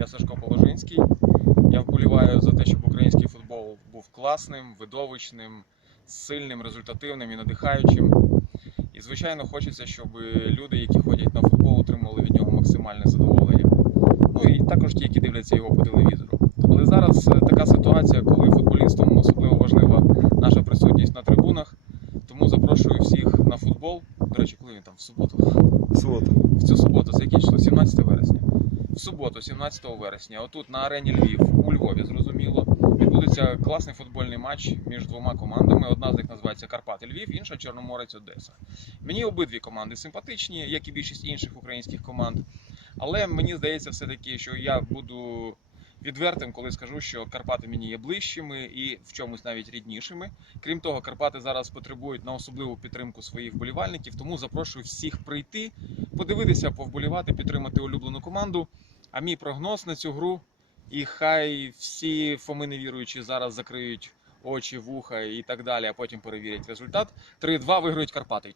Я Сашко Положинський. Я вболіваю за те, щоб український футбол був класним, видовищним, сильним, результативним і надихаючим. І, звичайно, хочеться, щоб люди, які ходять на футбол, отримували від нього максимальне задоволення. Ну і також ті, які дивляться його по телевізору. Але зараз е, така ситуація, коли футболістам особливо важлива наша присутність на трибунах. Тому запрошую всіх на футбол. До речі, коли він там в суботу? Субота. в цю суботу, це 17 вересня. Суботу, 17 вересня, отут на арені Львів, у Львові, зрозуміло, відбудеться класний футбольний матч між двома командами. Одна з них називається Карпати Львів, інша Чорноморець Одеса. Мені обидві команди симпатичні, як і більшість інших українських команд. Але мені здається, все-таки, що я буду відвертим, коли скажу, що Карпати мені є ближчими і в чомусь навіть ріднішими. Крім того, Карпати зараз потребують на особливу підтримку своїх вболівальників, тому запрошую всіх прийти, подивитися, повболівати, підтримати улюблену команду. А мій прогноз на цю гру, і хай всі Фоми невіруючі зараз закриють очі, вуха і так далі, а потім перевірять результат. 3-2 виграють Карпати.